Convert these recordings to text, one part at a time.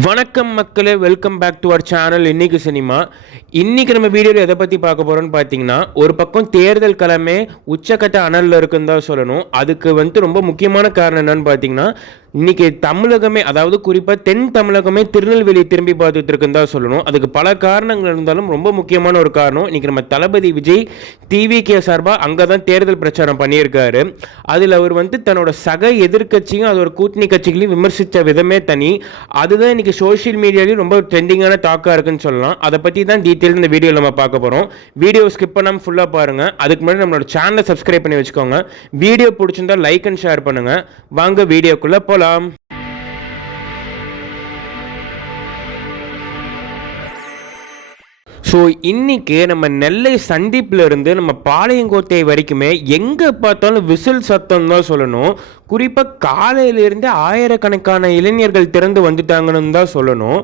வணக்கம் மக்களே, welcome back to our channel இன்னைக்கு சினிமா. இன்னைக்கு நம்ம வீடியோவில் எதை பற்றி பார்க்க போகிறோம்னு பார்த்தீங்கன்னா, ஒரு பக்கம் தேர்தல் களமே உச்சக்கட்ட அனலில் இருக்குன்னு தான் சொல்லணும். அதுக்கு ரொம்ப முக்கியமான காரணம் என்னன்னு பார்த்தீங்கன்னா, இன்னைக்கு தமிழகமே, அதாவது குறிப்பாக தென் தமிழகமே திருநெல்வேலி திரும்பி பார்த்துட்டு இருக்குன்னு தான் சொல்லணும். அதுக்கு பல காரணங்கள் இருந்தாலும் ரொம்ப முக்கியமான ஒரு காரணம், இன்னைக்கு நம்ம தளபதி விஜய் டிவிகே சார்பாக அங்கே தான் தேர்தல் பிரச்சாரம் பண்ணியிருக்காரு. அதில் அவர் தன்னோட சக எதிர்கட்சியும் அதோட கூட்டணி கட்சிகளையும் விமர்சித்த விதமே தனி. அதுதான் இன்னைக்கு சோஷியல் மீடியாலையும் ரொம்ப ட்ரெண்டிங்கான டாக்காக இருக்குன்னு சொல்லலாம். அதை பற்றி தான் டீட்டெயில் இந்த வீடியோவில் நம்ம பார்க்க போகிறோம். வீடியோ ஸ்கிப் பண்ணாமல் ஃபுல்லாக பாருங்கள். அதுக்கு முன்னாடி நம்மளோட சேனலை சப்ஸ்கிரைப் பண்ணி வச்சுக்கோங்க. வீடியோ பிடிச்சிருந்தா லைக் அண்ட் ஷேர் பண்ணுங்கள். வாங்க வீடியோக்குள்ளே போகலாம். ஸோ இன்னைக்கு நம்ம நெல்லை சந்திப்பில் இருந்து நம்ம பாளையங்கோட்டை வரைக்குமே எங்கே பார்த்தாலும் விசில் சத்தம் தான் சொல்லணும். குறிப்பாக காலையிலேருந்து ஆயிரக்கணக்கான இளைஞர்கள் திறந்து வந்துட்டாங்கன்னு தான் சொல்லணும்.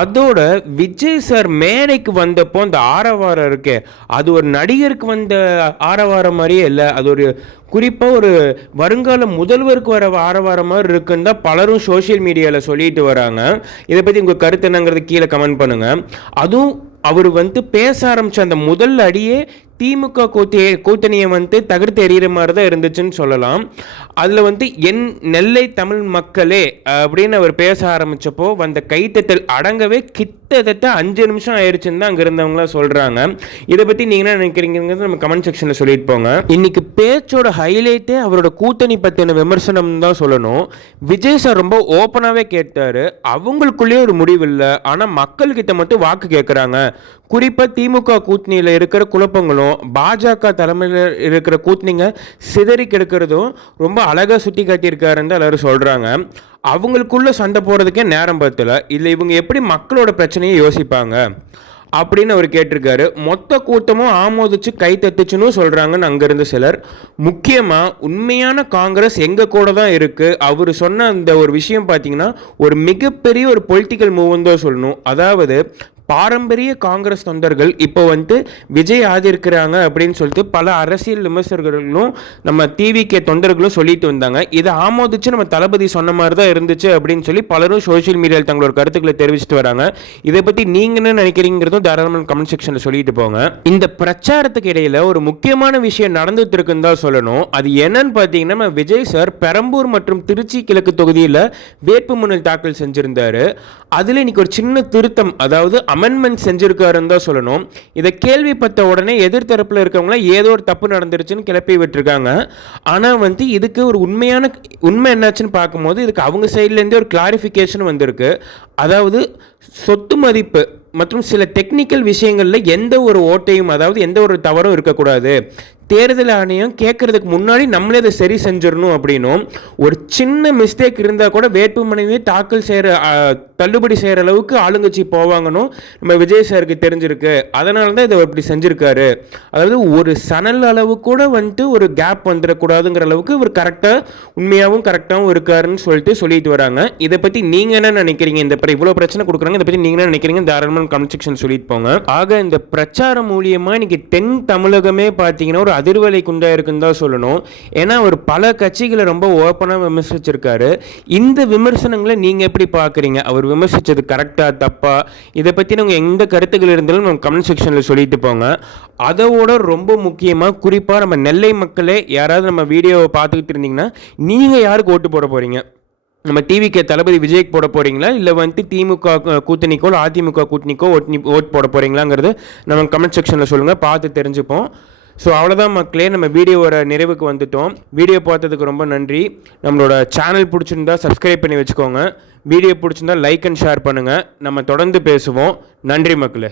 அதோட விஜய் சார் மேடைக்கு வந்தப்போ அந்த ஆரவாரம் இருக்கே, அது ஒரு நடிகருக்கு வந்த ஆரவாரம் மாதிரியே இல்லை. அது ஒரு குறிப்பாக ஒரு வருங்கால முதல்வருக்கு வர ஆரவாரம் மாதிரி இருக்குன்னு தான் பலரும் சோஷியல் மீடியாவில் சொல்லிட்டு வராங்க. இதை பற்றி உங்கள் கருத்து என்னங்கிறது கீழே கமெண்ட் பண்ணுங்கள். அதுவும் அவர் பேச ஆரம்பித்த அந்த முதல் அடியே திமுக கூட்டணியை தகர்த்து எறிகிற மாதிரி தான் இருந்துச்சுன்னு சொல்லலாம். அதில் என் நெல்லை தமிழ் மக்களே அப்படின்னு அவர் பேச ஆரம்பித்தப்போ வந்த கைத்தட்டல் அடங்கவே கிட்டத்தட்ட 5 நிமிஷம் ஆயிடுச்சுன்னு தான் அங்கே இருந்தவங்களாம் சொல்கிறாங்க. இதை பற்றி நீங்கள் என்ன நினைக்கிறீங்கிறது நம்ம கமெண்ட் செக்ஷனில் சொல்லிட்டு போங்க. இன்னைக்கு பேச்சோட ஹைலைட்டே அவரோட கூட்டணி பற்றின விமர்சனம் தான் சொல்லணும். விஜய் சார் ரொம்ப ஓப்பனாகவே கேட்டார். அவங்களுக்குள்ளேயே ஒரு முடிவு இல்லை, ஆனால் மக்கள்கிட்ட மட்டும் வாக்கு கேட்குறாங்க. குறிப்பாக திமுக கூட்டணியில் இருக்கிற குழப்பங்களும் பாஜக தலைமையில் இருக்கிற கூட்டணிங்க சிதறி கெடுக்கிறதும் ரொம்ப அழகாக சுட்டி காட்டியிருக்காருன்னு எல்லாரும் சொல்கிறாங்க. அவங்களுக்குள்ள சண்டை போகிறதுக்கே நேரம் பத்தல, இல்லை இவங்க எப்படி மக்களோட பிரச்சனையை யோசிப்பாங்க அப்படின்னு அவர் கேட்டிருக்காரு. மொத்த கூட்டமும் ஆமோதிச்சு கை தட்டுச்சுன்னு சொல்கிறாங்கன்னு அங்கேருந்து சிலர். முக்கியமாக உண்மையான காங்கிரஸ் எங்கள் கூட தான் இருக்குது. அவர் சொன்ன அந்த ஒரு விஷயம் பார்த்தீங்கன்னா ஒரு மிகப்பெரிய ஒரு பொலிட்டிக்கல் மூவ்னு தான் சொல்லணும். அதாவது பாரம்பரிய காங்கிரஸ் தொண்டர்கள் இப்போ விஜய் ஆதரிக்கிறாங்க அப்படின்னு சொல்லிட்டு பல அரசியல் விமர்சகர்களும் நம்ம டிவிகே தொண்டர்களும் சொல்லிட்டு வந்தாங்க. இதை ஆமோதிச்சு நம்ம தளபதி சொன்ன மாதிரி தான் இருந்துச்சு அப்படின்னு சொல்லி பலரும் சோஷியல் மீடியாவில் தங்களோட கருத்துக்களை தெரிவிச்சுட்டு வராங்க. இதை பற்றி நீங்கள் என்ன நினைக்கிறீங்கிறதும் தாராளமான கமெண்ட் செக்ஷனில் சொல்லிட்டு போங்க. இந்த பிரச்சாரத்துக்கு இடையில ஒரு முக்கியமான விஷயம் நடந்துட்டு இருக்குன்னு தான் சொல்லணும். அது என்னன்னு பார்த்தீங்கன்னா, நம்ம விஜய் சார் பெரம்பூர் மற்றும் திருச்சி கிழக்கு தொகுதியில் வேட்புமனு தாக்கல் செஞ்சிருந்தாரு. அதில் இன்னைக்கு ஒரு சின்ன திருத்தம், அதாவது அமெண்ட்மெண்ட் செஞ்சிருக்காருன்னு தான் சொல்லணும். இதை கேள்விப்பட்ட உடனே எதிர்த்தரப்பில் இருக்கவங்கள ஏதோ ஒரு தப்பு நடந்துருச்சுன்னு கிளப்பி விட்டுருக்காங்க. ஆனால் இதுக்கு ஒரு உண்மை என்னாச்சுன்னு பார்க்கும்போது இதுக்கு அவங்க சைட்லேருந்தே ஒரு கிளாரிஃபிகேஷன் வந்திருக்கு. அதாவது சொத்து மதிப்பு மற்றும் சில டெக்னிக்கல் விஷயங்களில் எந்த ஒரு ஓட்டையும், அதாவது எந்த ஒரு தவறும் இருக்கக்கூடாது. தேர்தல் ஆணையம் கேட்கறதுக்கு முன்னாடி நம்மளே அதை சரி செஞ்சிடணும் அப்படின்னும், ஒரு சின்ன மிஸ்டேக் இருந்தால் கூட வேட்புமனுவை தாக்கல் செய்கிற தள்ளுபடி செய்கிற அளவுக்கு ஆளுங்கட்சி போவாங்கன்னு நம்ம விஜய் சாருக்கு தெரிஞ்சிருக்கு. அதனால தான் இதை இப்படி செஞ்சுருக்காரு. அதாவது ஒரு சணல் அளவு கூட ஒரு கேப் வந்துடக்கூடாதுங்கிற அளவுக்கு இவர் கரெக்டாக உண்மையாகவும் கரெக்டாகவும் இருக்காருன்னு சொல்லிட்டு வராங்க. இதை பற்றி நீங்கள் என்ன நினைக்கிறீங்க? இந்த இவ்வளோ பிரச்சனை கொடுக்குறாங்க, இதை பற்றி நீங்கள் என்ன நினைக்கிறீங்க? தாராளமான கமெண்ட் செக்ஷன் சொல்லிட்டு போங்க. ஆக இந்த பிரச்சாரம் மூலியமாக இன்னைக்கு தென் தமிழகமே பார்த்தீங்கன்னா ஒரு அதிர்வலை குண்டா இருக்குன்னு தான் சொல்லணும். ஏன்னா அவர் பல கட்சிகளை ரொம்ப ஓப்பனாக விமர்சிச்சிருக்காரு. இந்த விமர்சனங்களை நீங்கள் எப்படி பார்க்குறீங்க? அவர் விமர்சித்தது கரெக்டாக தப்பா? இதை பற்றி நீங்கள் எந்த கருத்துக்கள் இருந்தாலும் நம்ம கமெண்ட் செக்ஷனில் சொல்லிட்டு போங்க. அதோட ரொம்ப முக்கியமாக குறிப்பாக நம்ம நெல்லை மக்களே யாராவது நம்ம வீடியோவை பார்த்துக்கிட்டு இருந்தீங்கன்னா, நீங்கள் யாருக்கு ஓட்டு போட போகிறீங்க? நம்ம டிவிக்கு தளபதி விஜய்க்கு போட போகிறீங்களா, இல்லை திமுக கூட்டணிக்கோ அதிமுக கூட்டணிக்கோ ஓட்டு போட போகிறீங்களாங்கிறது நம்ம கமெண்ட் செக்ஷனில் சொல்லுங்கள், பார்த்து தெரிஞ்சுப்போம். ஸோ அவ்வளோதான் மக்களே, நம்ம வீடியோவோட நிறைவுக்கு வந்துட்டோம். வீடியோ பார்த்ததுக்கு ரொம்ப நன்றி. நம்மளோட சேனல் பிடிச்சிருந்தா சப்ஸ்கிரைப் பண்ணி வச்சுக்கோங்க. வீடியோ பிடிச்சிருந்தா லைக் அண்ட் ஷேர் பண்ணுங்கள். நம்ம தொடர்ந்து பேசுவோம். நன்றி மக்களே.